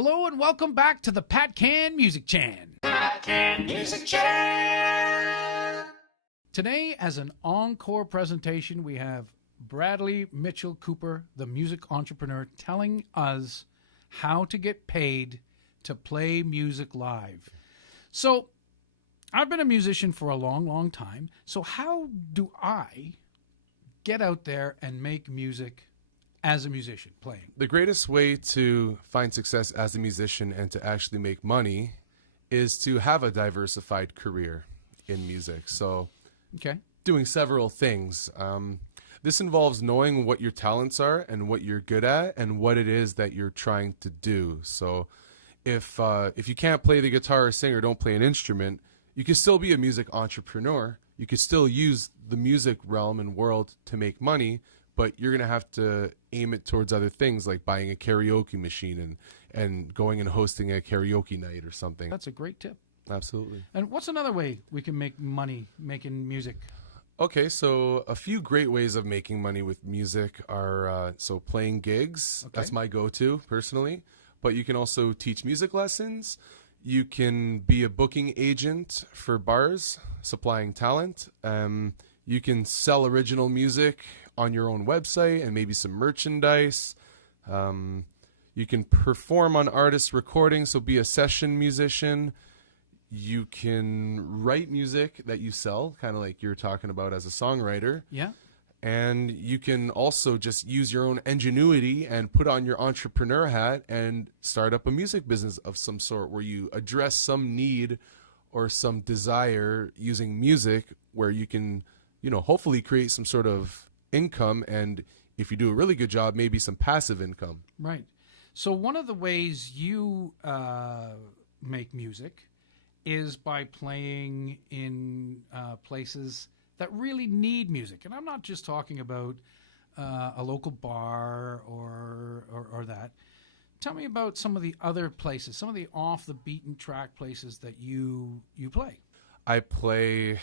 Hello and welcome back to the Pat Can Music Chan. Pat Can Music Chan. Today, as an encore presentation, we have Bradley Mitchell Cooper, the music entrepreneur, telling us how to get paid to play music live. So, I've been a musician for a long, long time. So how do I get out there and make music as a musician playing? The greatest way to find success as a musician and to actually make money is to have a diversified career in music. So Okay. doing several things. This involves knowing what your talents are and what you're good at and what it is that you're trying to do. So if you can't play the guitar or sing or don't play an instrument, you can still be a music entrepreneur. You can still use the music realm and world to make money, but you're going to have to aim it towards other things like buying a karaoke machine and going and hosting a karaoke night or something. That's a great tip. Absolutely. And what's another way we can make money making music? Okay, so a few great ways of making money with music are so playing gigs. Okay. That's my go-to personally. But you can also teach music lessons. You can be a booking agent for bars, supplying talent. You can sell original music on your own website and maybe some merchandise. You can perform on artist recordings, so be a session musician. You can write music that you sell, kind of like you're talking about as a songwriter. Yeah. And you can also just use your own ingenuity and put on your entrepreneur hat and start up a music business of some sort where you address some need or some desire using music where you can, hopefully create some sort of income. And if you do a really good job, maybe some passive income. Right. So one of the ways you make music is by playing in places that really need music. And I'm not just talking about a local bar or that. Tell me about some of the other places, some of the off the beaten track places that you play. I play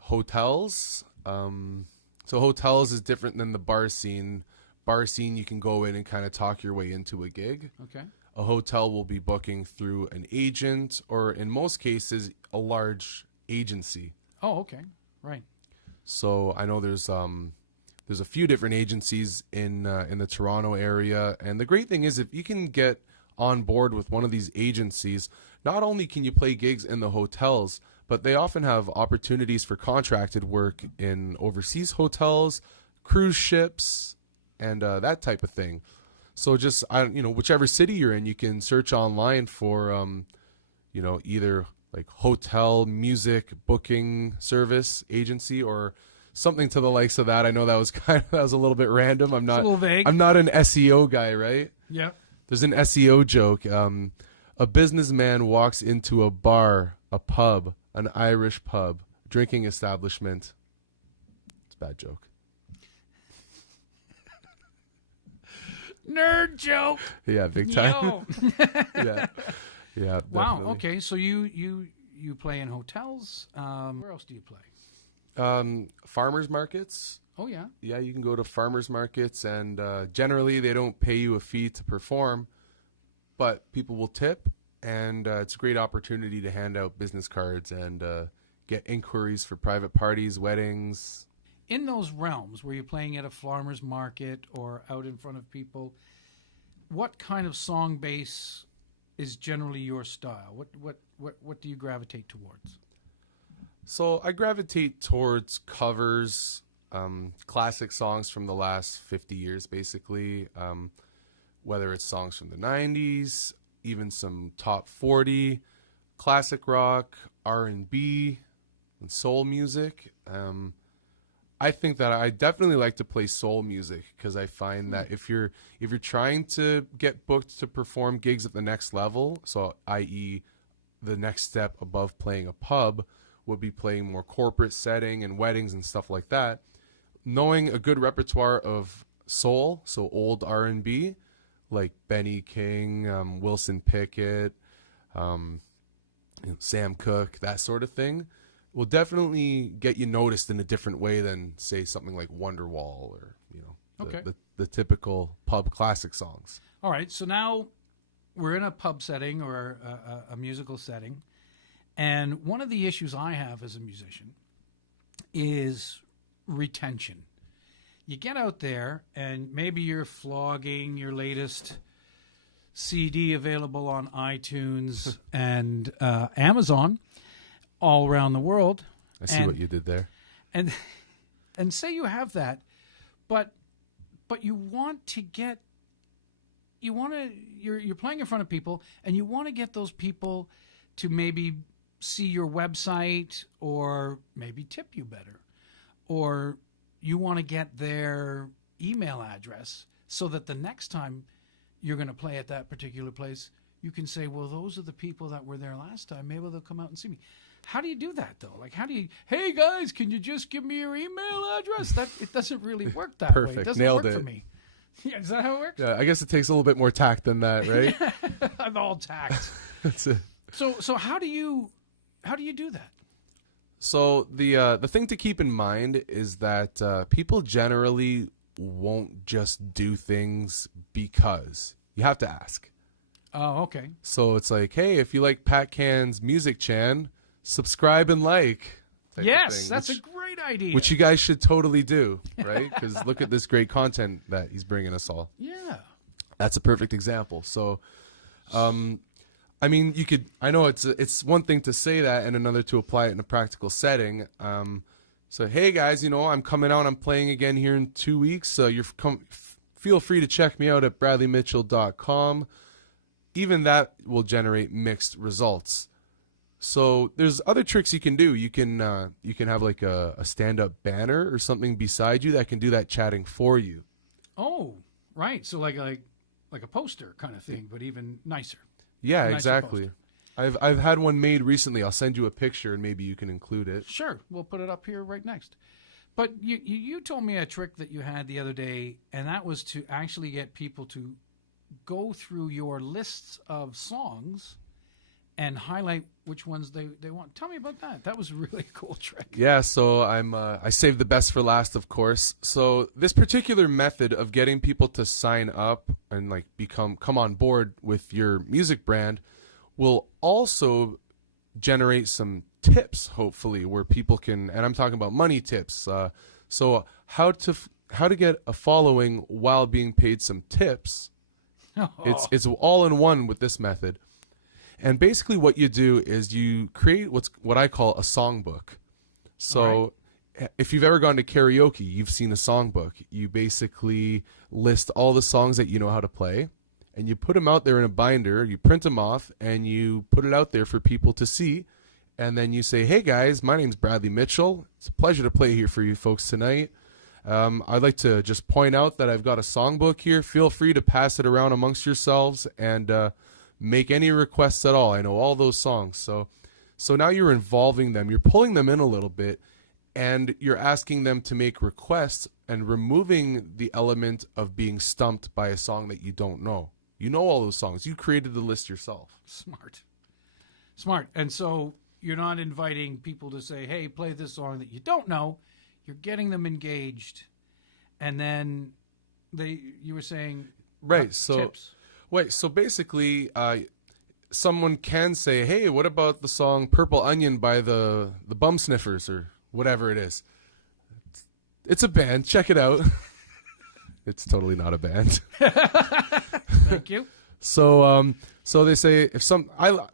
hotels. So hotels is different than the bar scene. Bar scene, you can go in and kind of talk your way into a gig. Okay. A hotel will be booking through an agent or in most cases a large agency. Oh, okay. Right. So I know there's a few different agencies in the Toronto area, and the great thing is if you can get on board with one of these agencies, not only can you play gigs in the hotels, but they often have opportunities for contracted work in overseas hotels, cruise ships, and that type of thing. So just whichever city you're in, you can search online for either like hotel music booking service agency or something to the likes of that. I know that was a little bit random. It's a little vague. I'm not an SEO guy, right? Yeah. There's an SEO joke. A businessman walks into a bar, a pub, an Irish pub, drinking establishment. It's a bad joke. Nerd joke. Yeah, big time. Yo. Yeah. Yeah. Wow. Definitely. Okay. So you play in hotels. Where else do you play? Farmers markets. Oh yeah. Yeah, you can go to farmers markets, and generally they don't pay you a fee to perform, but people will tip, and it's a great opportunity to hand out business cards and get inquiries for private parties, weddings. In those realms where you're playing at a farmer's market or out in front of people, what kind of song base is generally your style? What do you gravitate towards? So I gravitate towards covers, classic songs from the last 50 years, basically, whether it's songs from the 90s, even some top 40, classic rock, R&B, and soul music. I think that I definitely like to play soul music because I find that if you're trying to get booked to perform gigs at the next level, so i.e. the next step above playing a pub would be playing more corporate setting and weddings and stuff like that, knowing a good repertoire of soul, so old R&B, like Benny King, Wilson Pickett, Sam Cooke, that sort of thing, will definitely get you noticed in a different way than, say, something like Wonderwall or, Okay. the typical pub classic songs. All right. So now we're in a pub setting or a musical setting, and one of the issues I have as a musician is retention. You get out there, and maybe you're flogging your latest CD available on iTunes and Amazon all around the world. I see what you did there. And say you have that, but you want to get, you're playing in front of people, and you want to get those people to maybe see your website or maybe tip you better, or you want to get their email address so that the next time you're going to play at that particular place, you can say, well, those are the people that were there last time. Maybe they'll come out and see me. How do you do that, though? Like, how do you, hey, guys, can you just give me your email address? It doesn't really work that way. Perfect. It doesn't Nailed work it. for me. Yeah, is that how it works? Yeah, I guess it takes a little bit more tact than that, right? I'm all tact. That's it. So how do you do that? So the thing to keep in mind is that people generally won't just do things because. You have to ask. Oh, okay. So it's like, hey, if you like Pat Can's Music Chan, subscribe and like. Type of Yes, thing, that's a great idea. which you guys should totally do, right? Because look at this great content that he's bringing us all. Yeah. That's a perfect example. So, I mean, you could. I know it's one thing to say that, and another to apply it in a practical setting. So, hey guys, I'm coming out. I'm playing again here in 2 weeks. So feel free to check me out at bradleymitchell.com. Even that will generate mixed results. So there's other tricks you can do. You can have like a stand-up banner or something beside you that can do that chatting for you. Oh, right. So like a poster kind of thing, but even nicer. Yeah, A nicer exactly. I've had one made recently. I'll send you a picture and maybe you can include it. Sure, we'll put it up here right next. But you told me a trick that you had the other day, and that was to actually get people to go through your lists of songs and highlight which ones they want. Tell me about that. That was a really cool trick. Yeah, so I saved the best for last, of course. So this particular method of getting people to sign up and like come on board with your music brand will also generate some tips, hopefully, where people can, and I'm talking about money tips. So how to get a following while being paid some tips. It's all in one with this method. And basically what you do is you create what I call a songbook. So if you've ever gone to karaoke, you've seen a songbook. You basically list all the songs that you know how to play, and you put them out there in a binder, you print them off, and you put it out there for people to see. And then you say, hey guys, my name's Bradley Mitchell. It's a pleasure to play here for you folks tonight. I'd like to just point out that I've got a songbook here. Feel free to pass it around amongst yourselves and make any requests at all. I know all those songs. So now you're involving them. You're pulling them in a little bit, and you're asking them to make requests and removing the element of being stumped by a song that you don't know. You know all those songs. You created the list yourself. Smart. And so you're not inviting people to say, hey, play this song that you don't know. You're getting them engaged. And then you were saying right. So tips. Wait, so basically someone can say, hey, what about the song Purple Onion by the Bum Sniffers or whatever it is? It's a band. Check it out. It's totally not a band. Thank you. So they say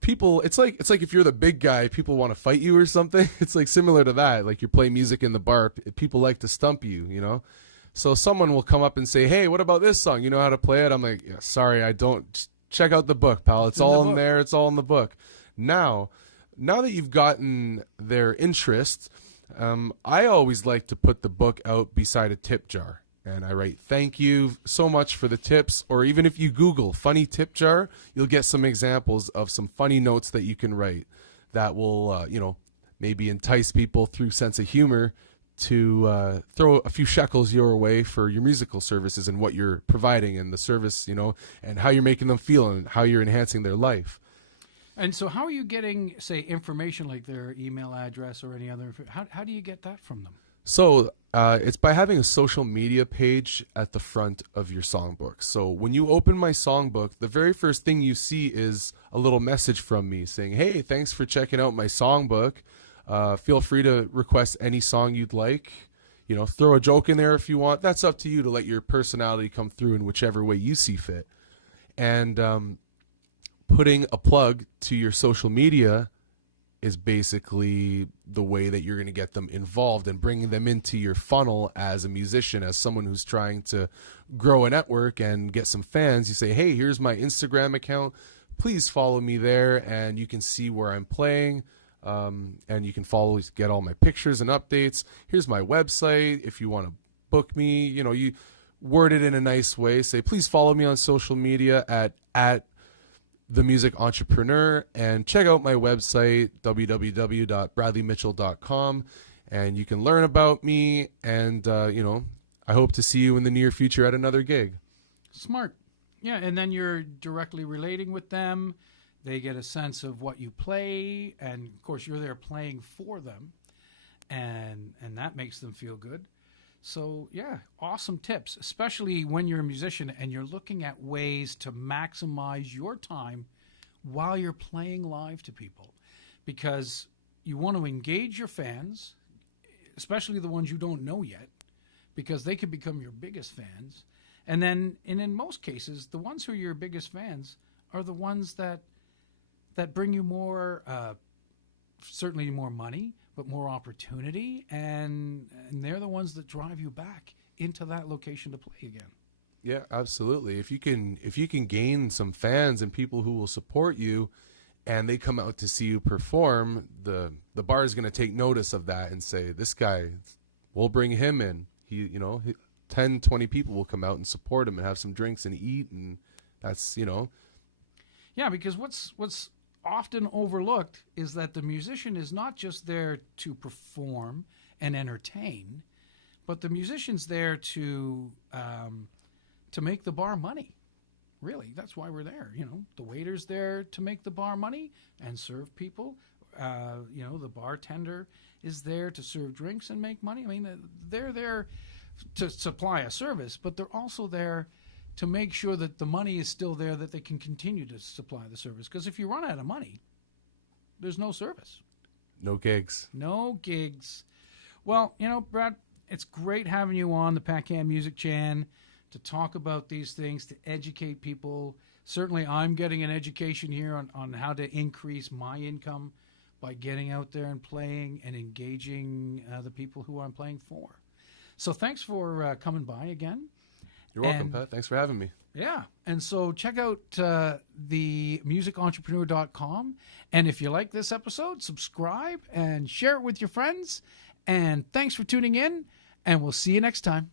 people, it's like if you're the big guy, people want to fight you or something. It's like similar to that. Like you play music in the bar, people like to stump you, So someone will come up and say, hey, what about this song? You know how to play it? I'm like, yeah, sorry, I don't. Just check out the book, pal. It's all in there. It's all in the book. Now that you've gotten their interest, I always like to put the book out beside a tip jar. And I write, thank you so much for the tips. Or even if you Google funny tip jar, you'll get some examples of some funny notes that you can write that will, maybe entice people through sense of humor to throw a few shekels your way for your musical services and what you're providing and the service, and how you're making them feel and how you're enhancing their life. And so how are you getting, say, information like their email address or any other? How do you get that from them? So it's by having a social media page at the front of your songbook. So when you open my songbook, the very first thing you see is a little message from me saying, "Hey, thanks for checking out my songbook. Feel free to request any song you'd like. You know, throw a joke in there if you want. That's up to you to let your personality come through in whichever way you see fit." And putting a plug to your social media is basically the way that you're going to get them involved and bringing them into your funnel as a musician, as someone who's trying to grow a network and get some fans. You say, "Hey, here's my Instagram account. Please follow me there, and you can see where I'm playing. And you can follow, get all my pictures and updates. Here's my website. If you want to book me," you know, you word it in a nice way. Say, "Please follow me on social media at The Music Entrepreneur, and check out my website, www.bradleymitchell.com, and you can learn about me, and, you know, I hope to see you in the near future at another gig." Smart. Yeah, and then you're directly relating with them. They get a sense of what you play, and, of course, you're there playing for them, and that makes them feel good. So, yeah, awesome tips, especially when you're a musician and you're looking at ways to maximize your time while you're playing live to people, because you want to engage your fans, especially the ones you don't know yet, because they could become your biggest fans. And then, and in most cases, the ones who are your biggest fans are the ones that bring you more, certainly more money, but more opportunity, and they're the ones that drive you back into that location to play again. Yeah, absolutely. If you can gain some fans and people who will support you, and they come out to see you perform, the bar is going to take notice of that and say, "This guy, we'll bring him in." 10, 20 people will come out and support him and have some drinks and eat, and that's, you know. Yeah, because what's often overlooked is that the musician is not just there to perform and entertain, but the musician's there to make the bar money. Really, that's why we're there. You know, the waiter's there to make the bar money and serve people. You know, the bartender is there to serve drinks and make money. I mean, they're there to supply a service, but they're also there to make sure that the money is still there, that they can continue to supply the service. Because if you run out of money, there's no service. No gigs. No gigs. Well, you know, Brad, it's great having you on the Pacan Music Chan to talk about these things, to educate people. Certainly I'm getting an education here on how to increase my income by getting out there and playing and engaging the people who I'm playing for. So thanks for coming by again. You're welcome, Pat. Thanks for having me. Yeah. And so check out themusicentrepreneur.com. And if you like this episode, subscribe and share it with your friends. And thanks for tuning in. And we'll see you next time.